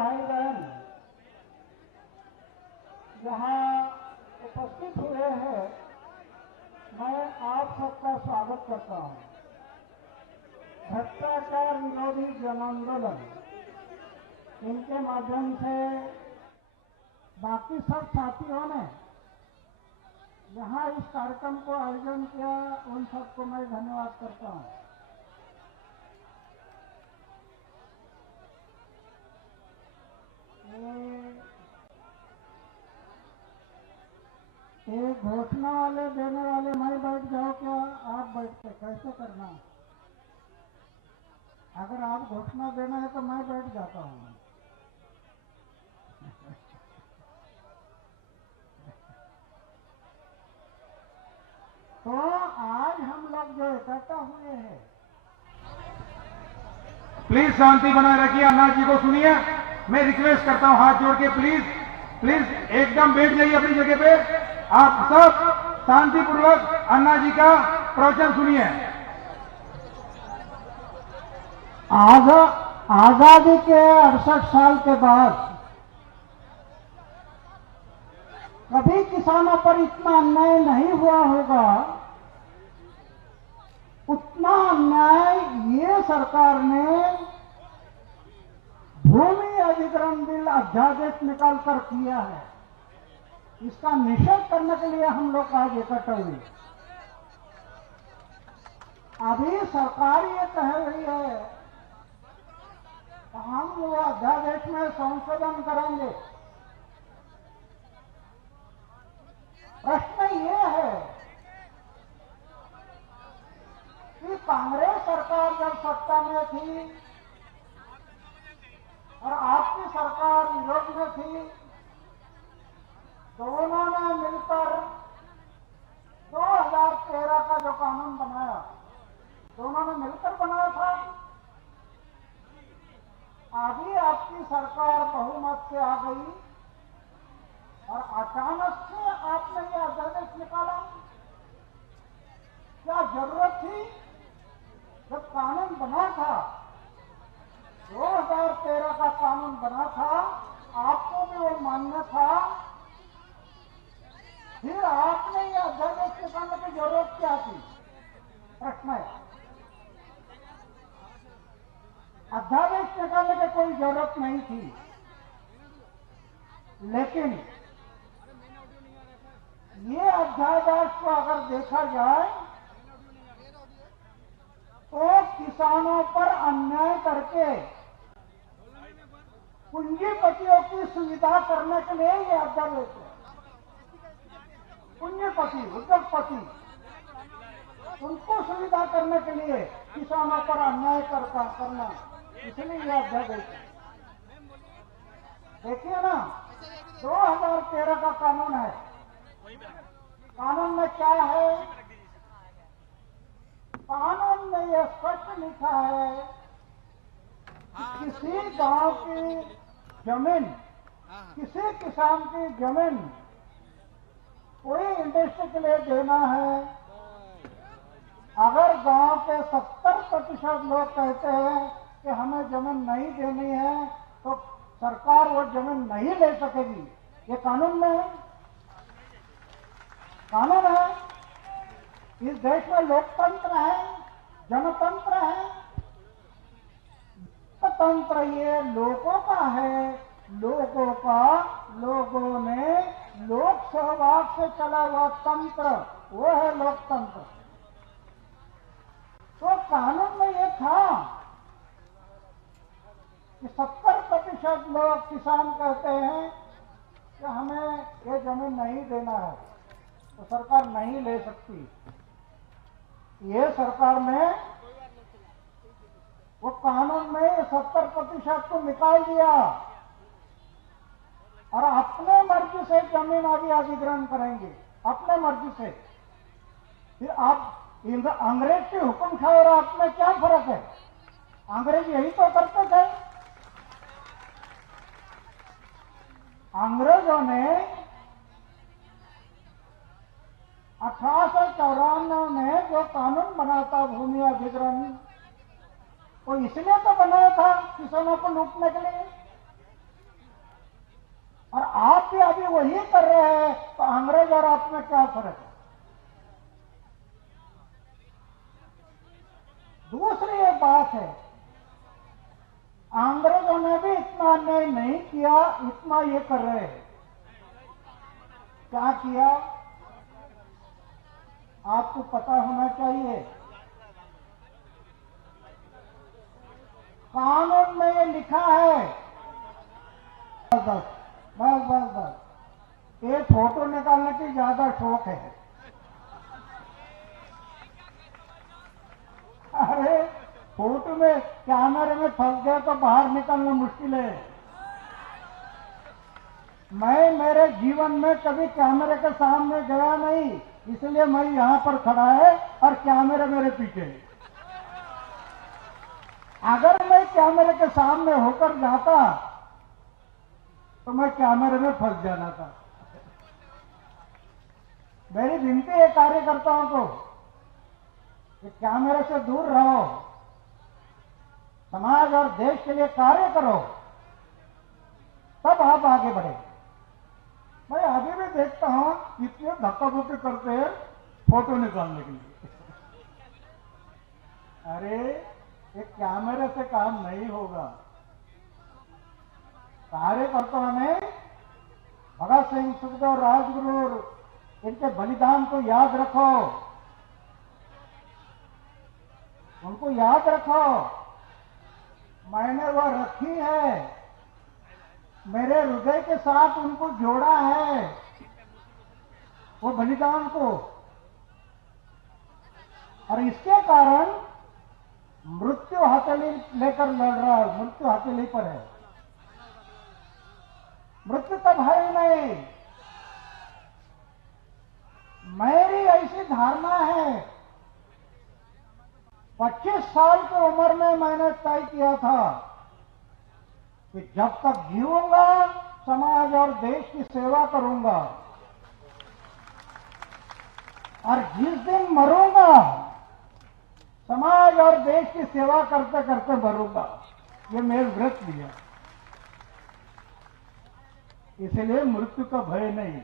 भाई बहन यहाँ उपस्थित हुए हैं, मैं आप सबका स्वागत करता हूँ। भ्रष्टाचार विरोधी जन आंदोलन, इनके माध्यम से बाकी सब साथियों ने यहाँ इस कार्यक्रम को आयोजन किया, उन सबको मैं धन्यवाद करता हूँ। ये घोषणा वाले देने वाले मैं बैठ जाओ क्या आप बैठते, कैसे करना? अगर आप घोषणा देना है तो मैं बैठ जाता हूँ। तो आज हम लोग जो इकट्ठा हुए हैं, प्लीज शांति बनाए रखिए। अन्ना जी को सुनिए, मैं रिक्वेस्ट करता हूं हाथ जोड़ के, प्लीज प्लीज एकदम बैठ जाइए अपनी जगह पे। आप सब शांतिपूर्वक अन्ना जी का प्रवचन सुनिए। आजादी के 68 साल के बाद कभी किसानों पर इतना अन्याय नहीं हुआ होगा, उतना अन्याय ये सरकार ने भूमि अधिग्रहण बिल अध्यादेश निकालकर किया है। इसका निषेध करने के लिए हम लोग आज इकट्ठा हुए। अभी सरकार ये कह रही है हम वो अध्यादेश में संशोधन करेंगे। प्रश्न ये है कि कांग्रेस सरकार जब सत्ता में थी और आपकी सरकार विरोध में थी, दोनों ने मिलकर 2013 का जो कानून बनाया, दोनों ने मिलकर बनाया था। अभी आपकी सरकार बहुमत से आ गई और अचानक से आपने ये अध्यादेश निकाला। क्या जरूरत थी? जब कानून बना था, 2013 का कानून बना था, आपको भी वो मान्य था, फिर आपने ये अध्यादेश निकालने की जरूरत क्या थी? प्रश्न है। अध्यादेश निकालने की कोई जरूरत नहीं थी, लेकिन ये अध्यादेश को अगर देखा जाए तो किसानों पर अन्याय करके पूंजीपतियों की सुविधा करने के लिए ये अध्यादेश है। पूंजीपति, उद्योगपति, उनको सुविधा करने के लिए किसानों पर अन्याय करना, इसलिए यह अध्यादेश है। देखिए ना, 2013 का कानून है। कानून में क्या है? कानून में यह स्पष्ट लिखा है कि किसी गांव की जमीन, किसी किसान की जमीन कोई इंडस्ट्री के लिए देना है, अगर गांव के 70% लोग कहते हैं कि हमें जमीन नहीं देनी है, तो सरकार वो जमीन नहीं ले सकेगी। ये कानून में है, कानून है। इस देश में लोकतंत्र है, जनतंत्र है। तंत्र ये लोगों का है, लोगों ने लोक सहभाग से चला हुआ तंत्र, वो है लोकतंत्र। तो कानून में ये था कि 70% लोग किसान कहते हैं कि हमें ये जमीन नहीं देना है, तो सरकार नहीं ले सकती। ये सरकार ने वो कानून में 70% को निकाल दिया और अपने मर्जी से जमीन अभी अधिग्रहण करेंगे, अपने मर्जी से। फिर आप अंग्रेज के हुक्म खाए और आप में क्या फर्क है? अंग्रेज यही तो करते थे। अंग्रेजों ने 1854 में जो कानून बना था भूमि अधिग्रहण, वो इसलिए तो बनाया था किसानों को लूटने के लिए। आप भी अभी वही कर रहे हैं, तो अंग्रेज और आप में क्या फर्क है? दूसरी एक बात है, अंग्रेजों ने भी इतना अन्याय नहीं किया, इतना ये कर रहे हैं। क्या किया आपको पता होना चाहिए। कानून में ये लिखा है, बस बस बस बस, ये फोटो निकालने की ज्यादा शौक है। अरे फोटो में कैमरे में फंस गए तो बाहर निकलना मुश्किल है। मैं मेरे जीवन में कभी कैमरे के सामने गया नहीं, इसलिए मैं यहां पर खड़ा है और कैमरे मेरे पीछे है। अगर मैं कैमरे के सामने होकर जाता तो मैं कैमरे में फंस जाना था। मेरी विनती है कार्यकर्ताओं को कि कैमरे से दूर रहो, समाज और देश के लिए कार्य करो, तब आप आगे बढ़े। मैं अभी भी देखता हूं इतने धक्का-मुक्की करते हैं फोटो निकालने के लिए। अरे एक कैमरे से काम नहीं होगा। कार्यकर्ताओं ने भगत सिंह, सुखदेव, राजगुरु, इनके बलिदान को याद रखो, उनको याद रखो। मैंने वो रखी है, मेरे हृदय के साथ उनको जोड़ा है, वो बलिदान को। और इसके कारण मृत्यु हथेली लेकर लड़ रहा है, मृत्यु हथेली पर है। मृत्यु का भय नहीं। मेरी ऐसी धारणा है, 25 साल की उम्र में मैंने तय किया था कि जब तक जीऊंगा समाज और देश की सेवा करूंगा, और जिस दिन मरूंगा समाज और देश की सेवा करते करते मरूंगा। ये मेरे व्रत लिया, इसलिए मृत्यु का भय नहीं।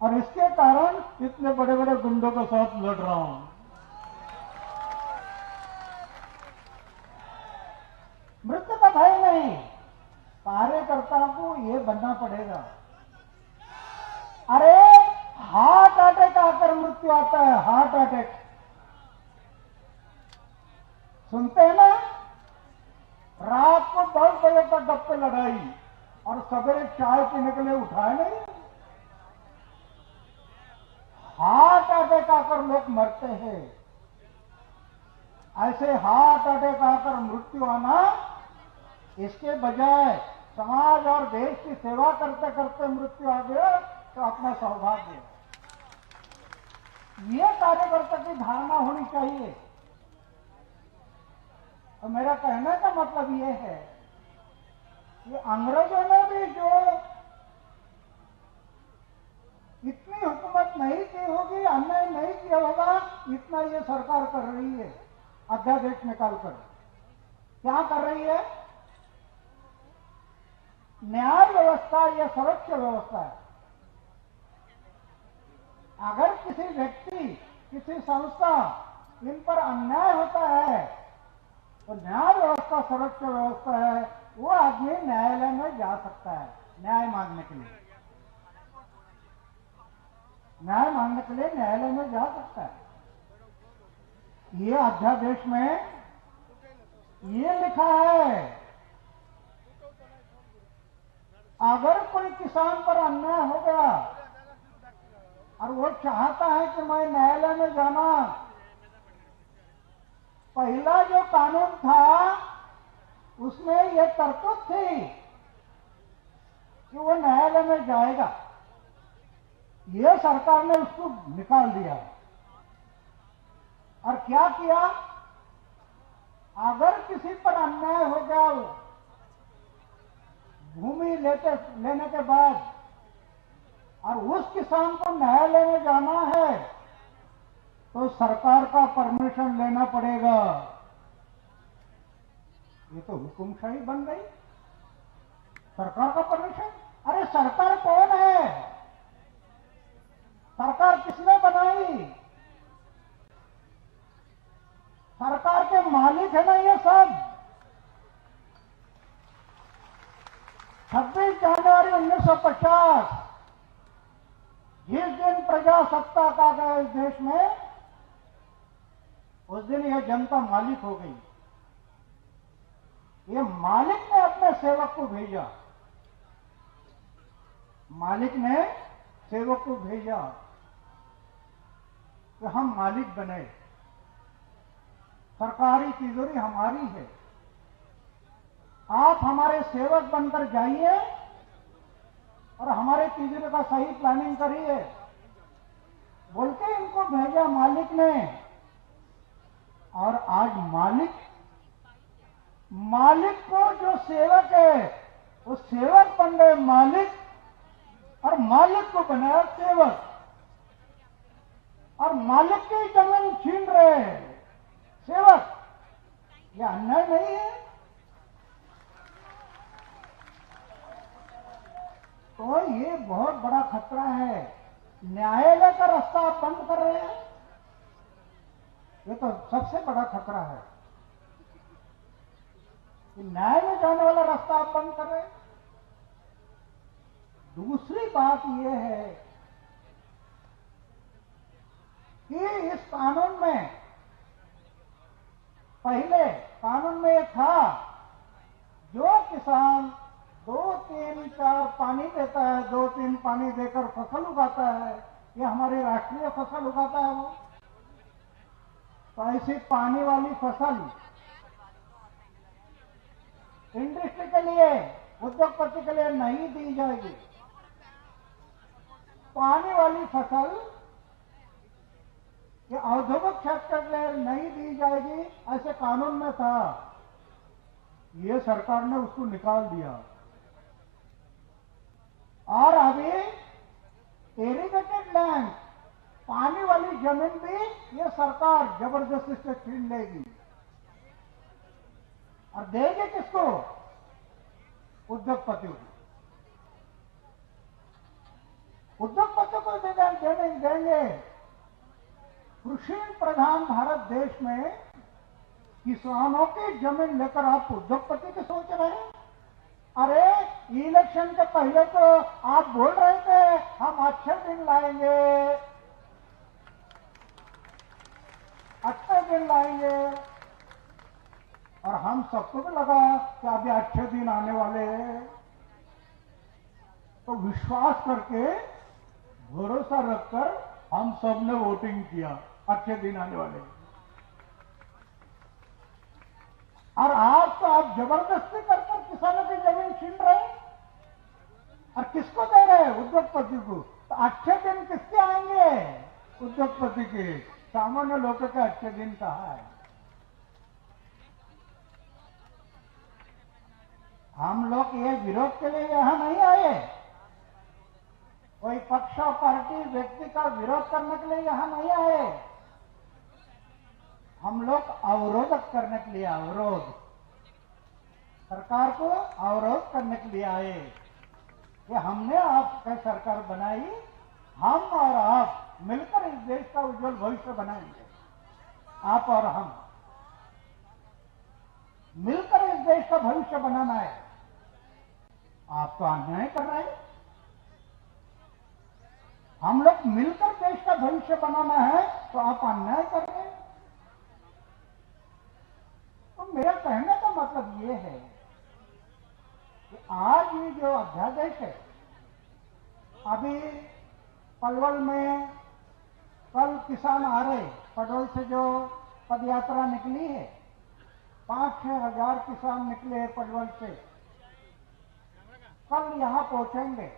और इसके कारण इतने बड़े बड़े गुंडों के साथ लड़ रहा हूं। मृत्यु का भय नहीं, कार्यकर्ताओं को ये बनना पड़ेगा। अरे हार्ट अटैक आकर मृत्यु आता है, हार्ट अटैक सुनते हैं ना, रात को 10 बजे तक गप्पे लड़ाई और सवेरे चाय पीने के लिए उठाए नहीं। हार्ट अटैक आकर लोग मरते हैं। ऐसे हार्ट अटैक आकर मृत्यु आना, इसके बजाय समाज और देश की सेवा करते करते मृत्यु आ गया तो अपना सौभाग्य। ये कार्यकर्ता की धारणा होनी चाहिए। और मेरा कहने का मतलब ये है कि अंग्रेजों ने भी जो इतनी हुकूमत नहीं की होगी, अन्याय नहीं किया होगा, इतना ये सरकार कर रही है। अध्यादेश निकालकर क्या कर रही है? न्याय व्यवस्था या सुरक्षा व्यवस्था है। अगर किसी व्यक्ति, किसी संस्था इन पर अन्याय होता है तो न्याय व्यवस्था सुरक्षा व्यवस्था है, वो आदमी न्यायालय में जा सकता है न्याय मांगने के लिए। न्याय मांगने के लिए न्यायालय में जा सकता है। ये अध्यादेश में ये लिखा है, अगर कोई किसान पर अन्याय हो गया और वो चाहता है कि मैं न्यायालय में जाना, पहला जो कानून था उसमें यह तरतूब थी कि वो न्यायालय में जाएगा। ये सरकार ने उसको निकाल दिया और क्या किया? अगर किसी पर अन्याय हो गया, भूमि लेने के बाद, और उस किसान को न्यायालय में जाना है तो सरकार का परमिशन लेना पड़ेगा। ये तो हुकुमशाही बन गई, सरकार का परमिशन। अरे सरकार कौन है? सरकार किसने बनाई? सरकार के मालिक है ना ये सब। 26 जनवरी 1950 जिस दिन प्रजासत्ताक आ गया इस देश में, उस दिन यह जनता मालिक हो गई। ये मालिक ने अपने सेवक को भेजा, मालिक ने सेवक को भेजा कि हम मालिक बने, सरकारी तिजोरी हमारी है, आप हमारे सेवक बनकर जाइए और हमारे तिजोरी का सही प्लानिंग करिए, बोल के इनको भेजा मालिक ने। और आज मालिक को जो सेवक है वो सेवक बन गए मालिक, और मालिक को बनाया सेवक, और मालिक की जमीन छीन रहे हैं सेवक। यह अन्याय नहीं है? तो ये बहुत बड़ा खतरा है। न्यायालय का रास्ता आप बंद कर रहे हैं, ये तो सबसे बड़ा खतरा है कि न्याय में जाने वाला रास्ता आप बंद कर रहे हैं। दूसरी बात यह है कि इस कानून में, पहले कानून में यह था जो किसान 2, 3, 4 पानी देता है, 2, 3 पानी देकर फसल उगाता है, ये हमारी राष्ट्रीय फसल उगाता है वो, तो ऐसी पानी वाली फसल इंडस्ट्री के लिए, उद्योगपति के लिए नहीं दी जाएगी। पानी वाली फसल ये औद्योगिक क्षेत्र के लिए नहीं दी जाएगी, ऐसे कानून में था। ये सरकार ने उसको निकाल दिया और अभी इरिगेटेड लैंड, पानी वाली जमीन भी ये सरकार जबरदस्ती से छीन लेगी। और देगी किसको? उद्योगपतियों को। उद्योगपतियों को देंगे। कृषि प्रधान भारत देश में किसानों की जमीन लेकर आप उद्योगपति की सोच रहे हैं? अरे इलेक्शन के पहले तो आप बोल रहे थे हम अच्छे दिन लाएंगे, अच्छे दिन लाएंगे, और हम सबको भी लगा कि अभी अच्छे दिन आने वाले हैं, तो विश्वास करके, भरोसा रखकर हम सब ने वोटिंग किया, अच्छे दिन आने वाले। और आज तो आप जबरदस्ती करके किसानों की जमीन छीन रहे हैं और किसको दे रहे हैं? उद्योगपति को। तो अच्छे दिन किसके आएंगे? उद्योगपति के। सामान्य लोगों के अच्छे दिन कहाँ है? हम लोग ये विरोध के लिए यहां नहीं आए, कोई पक्ष और पार्टी व्यक्ति का विरोध करने के लिए यहां नहीं आए। हम लोग अवरोधक करने के लिए, अवरोध, सरकार को अवरोध करने के लिए आए कि हमने आपकी सरकार बनाई, हम और आप मिलकर इस देश का उज्जवल भविष्य बनाएंगे। आप और हम मिलकर इस देश का भविष्य बनाना है। आप तो अन्याय कर रहे हैं। हम लोग मिलकर देश का भविष्य बनाना है तो आप अन्याय कर रहे हैं। तो मेरा कहने का मतलब ये है कि आज ये जो अध्यादेश है, अभी पलवल में कल किसान आ रहे, पडोल से जो पदयात्रा निकली है, 5-6 हजार किसान निकले पलवल से, कल यहां पहुंचेंगे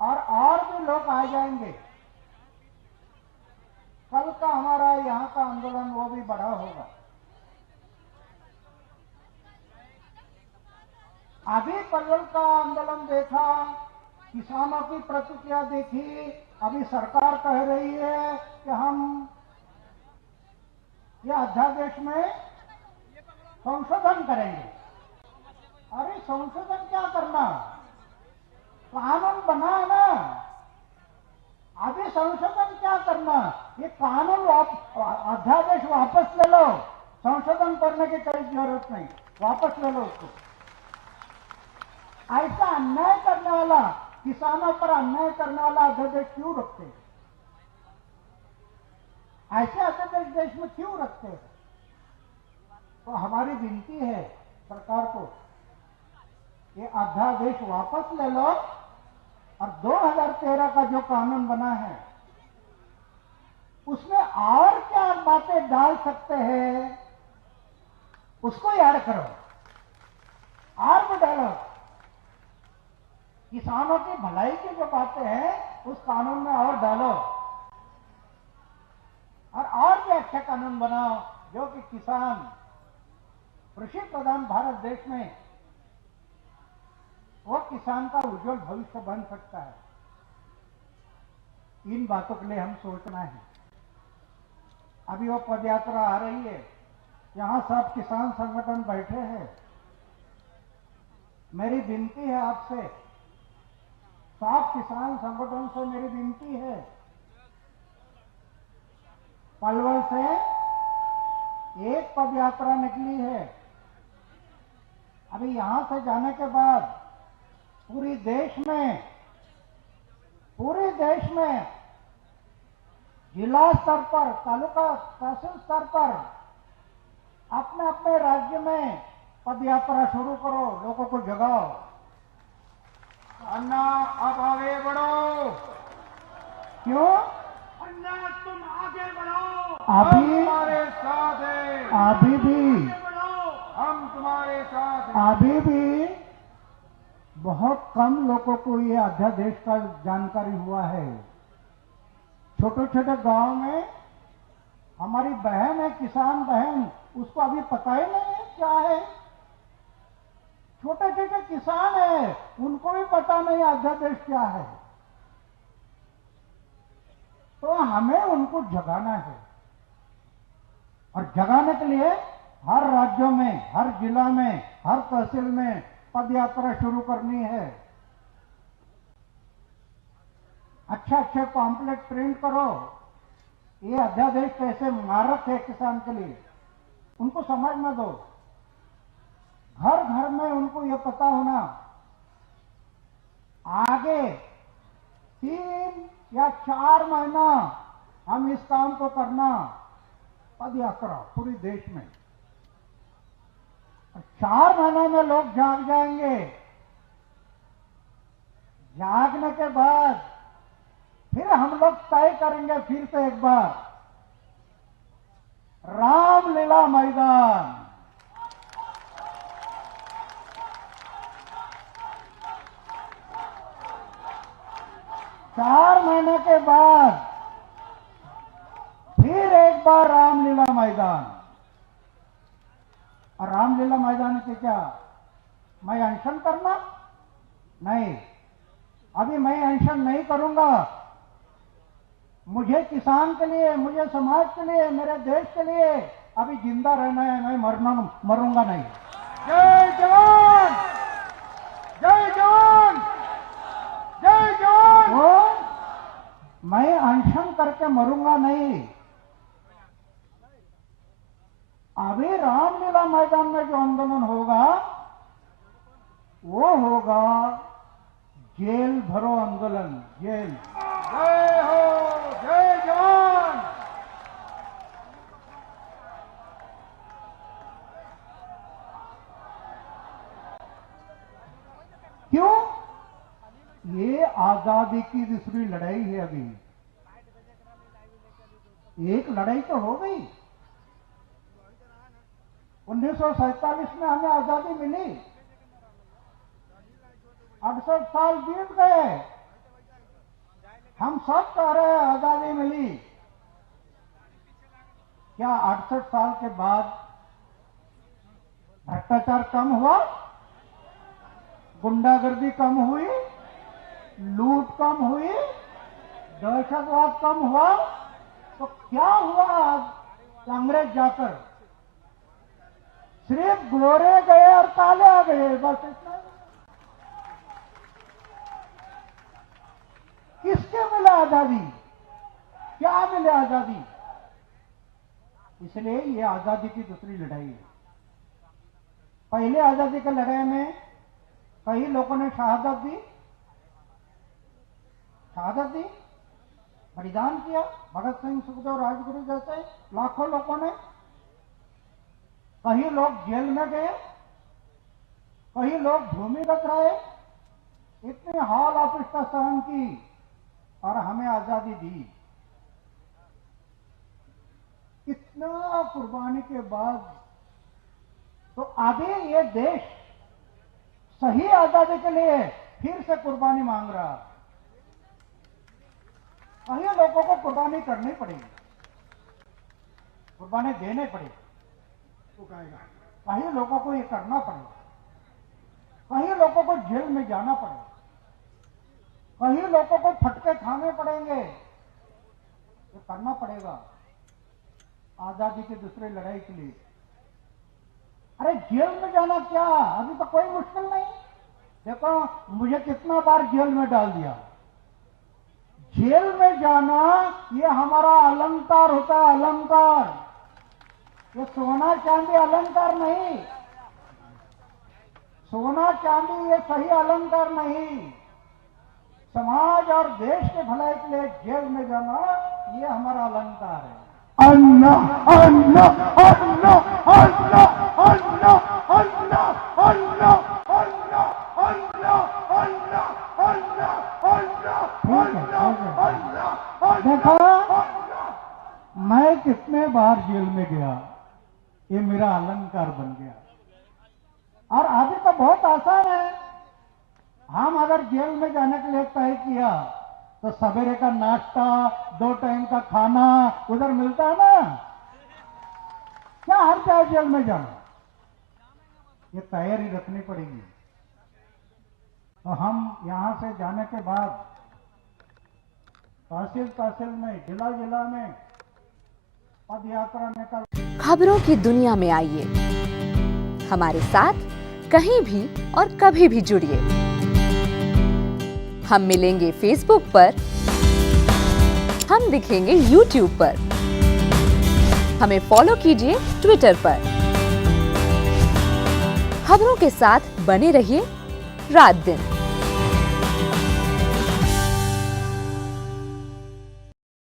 और भी लोग आ जाएंगे। कल का हमारा यहां का आंदोलन वो भी बड़ा होगा। अभी पलवल का आंदोलन देखा, किसानों की प्रतिक्रिया देखी, अभी सरकार कह रही है कि हम यह अध्यादेश में संशोधन करेंगे अरे संशोधन क्या करना, कानून बना है ना, अभी संशोधन क्या करना, ये कानून अध्यादेश वापस ले लो, संशोधन करने की कोई जरूरत नहीं, वापस ले लो उसको। ऐसा अन्याय करने वाला, किसानों पर अन्याय करने वाला अध्यादेश क्यों रखते हैं? ऐसे अध्यादेश देश में क्यों रखते हैं? तो हमारी विनती है सरकार को, ये अध्यादेश वापस ले लो और 2013 का जो कानून बना है उसमें और क्या बातें डाल सकते हैं उसको याद करो, और भी डालो। किसानों की भलाई की जो बातें हैं उस कानून में और डालो, और भी अच्छा कानून बनाओ जो कि किसान, कृषि प्रधान भारत देश में वो किसान का उज्जवल भविष्य बन सकता है। इन बातों के लिए हम सोचना है। अभी वो पदयात्रा आ रही है, यहां सब किसान संगठन बैठे हैं। मेरी विनती है आपसे, सब किसान संगठन से मेरी विनती है, पलवल से एक पदयात्रा निकली है। अभी यहां से जाने के बाद पूरे देश में जिला स्तर पर, तालुका तहसील स्तर पर अपने अपने राज्य में पदयात्रा शुरू करो, लोगों को जगाओ। अन्ना अब आगे बढ़ो, क्यों? अन्ना तुम आगे बढ़ो, अभी हम तुम्हारे साथ हैं, अभी भी आगे बढ़ो, हम तुम्हारे साथ हैं। अभी भी बहुत कम लोगों को ये अध्यादेश का जानकारी हुआ है। छोटे छोटे गांव में हमारी बहन है, किसान बहन, उसको अभी पता ही नहीं है क्या है। छोटे छोटे किसान है, उनको भी पता नहीं अध्यादेश क्या है। तो हमें उनको जगाना है, और जगाने के लिए हर राज्यों में, हर जिला में, हर तहसील में पदयात्रा शुरू करनी है। अच्छे अच्छे पॉम्पलेट प्रिंट करो, ये अध्यादेश कैसे मारक है किसान के लिए, उनको समझ में दो। घर घर में उनको ये पता होना, आगे 3 या 4 महीना हम इस काम को करना, पदयात्रा पूरे देश में। 4 महीने में लोग जाग जाएंगे। जागने के बाद फिर हम लोग तय करेंगे फिर से एक बार रामलीला मैदान। चार महीने के बाद फिर एक बार रामलीला मैदान। और रामलीला मैदान से क्या मैं अनशन करना? नहीं, अभी मैं अनशन नहीं करूंगा। मुझे किसान के लिए, मुझे समाज के लिए, मेरे देश के लिए अभी जिंदा रहना है, मैं मरूंगा नहीं। जय जवान, जय जवान, जय जवान। तो मैं अनशन करके मरूंगा नहीं। अभी रामलीला मैदान में जो आंदोलन होगा वो होगा जेल भरो आंदोलन, जेल। जय हो, जय जवान। क्यों? ये आजादी की दूसरी लड़ाई है। अभी एक लड़ाई तो हो गई, 1947 में हमें आजादी मिली, 68 साल बीत गए, हम सब कह रहे हैं आजादी मिली। क्या 68 साल के बाद भ्रष्टाचार कम हुआ, गुंडागर्दी कम हुई, लूट कम हुई, दहशतवाद कम हुआ? तो क्या हुआ आज अंग्रेज जाकर सिर्फ गोरे गए और काले आ गए, बस इतना। किसके मिला आजादी? क्या मिले आजादी? इसलिए ये आजादी की दूसरी लड़ाई है। पहले आजादी की लड़ाई में कई लोगों ने शहादत दी, बलिदान किया। भगत सिंह, सुखदेव, राजगुरु जैसे लाखों लोगों ने। कई लोग जेल में गए, कई लोग भूमिगत रहे। इतने हाल अपिष्टा सहन की और हमें आजादी दी। इतना कुर्बानी के बाद तो अभी ये देश सही आजादी के लिए फिर से कुर्बानी मांग रहा। कई लोगों को कुर्बानी करनी पड़ेगी, कुर्बानी देने पड़ेगी, कई लोगों को ये करना पड़ेगा, कई लोगों को जेल में जाना पड़ेगा, कई लोगों को फटके खाने पड़ेंगे। ये करना पड़ेगा आजादी की दूसरी लड़ाई के लिए। अरे जेल में जाना क्या, अभी तो कोई मुश्किल नहीं। देखो मुझे कितना बार जेल में डाल दिया। जेल में जाना ये हमारा अलंकार होता है, अलंकार। ये सोना चांदी अलंकार नहीं, सोना चांदी ये सही अलंकार नहीं। समाज और देश के भलाई के लिए जेल में जाना ये हमारा अलंकार है। अन्ना अन्ना अन्ना अन्ना अन्ना अन्ना अन्ना अन्ना अन्ना अन्ना अन्ना अन्ना। देखा मैं कितने बार जेल में गया, ये मेरा अलंकार बन गया। और अभी तो बहुत आसान है। हम अगर जेल में जाने के लिए तय किया तो सवेरे का नाश्ता, 2 टाइम का खाना उधर मिलता है ना। क्या हर्ज है जेल में जाना? ये तैयारी रखनी पड़ेगी। तो हम यहां से जाने के बाद तहसील तहसील में, जिला जिला में पद यात्रा निकल। खबरों की दुनिया में आइए, हमारे साथ कहीं भी और कभी भी जुड़िए। हम मिलेंगे फेसबुक पर, हम दिखेंगे यूट्यूब पर, हमें फॉलो कीजिए ट्विटर पर। खबरों के साथ बने रहिए रात दिन।